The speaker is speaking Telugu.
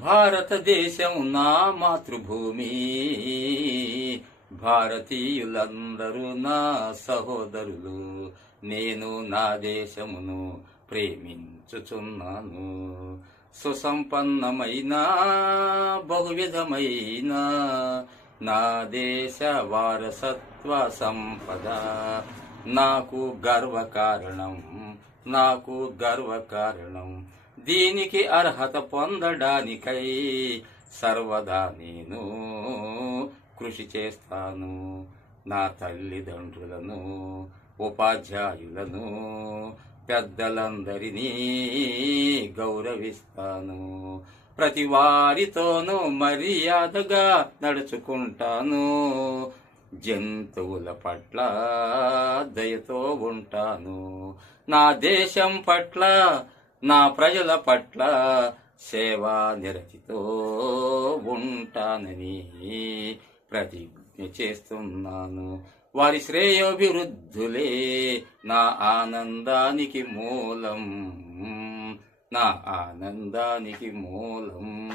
భారతదేశం నా మాతృభూమి. భారతీయులందరూ నా సహోదరులు. నేను నా దేశమును ప్రేమించుచున్నాను. సుసంపన్నమైన బహువిధమైన నా దేశ వారసత్వ సంపద. నాకు గర్వకారణం నాకు గర్వకారణం దీనికి అర్హత పొందడానికై సర్వదా నేను కృషి చేస్తాను. నా తల్లిదండ్రులను ఉపాధ్యాయులను పెద్దలందరినీ గౌరవిస్తాను. ప్రతి వారితోనూ మర్యాదగా నడుచుకుంటాను. జంతువుల పట్ల దయతో ఉంటాను. నా దేశం పట్ల నా ప్రజల పట్ల సేవా నిరతితో ఉంటానని ప్రతిజ్ఞ చేస్తున్నాను. వారి శ్రేయోభివృద్ధులే నా ఆనందానికి మూలం. నా ఆనందానికి మూలం.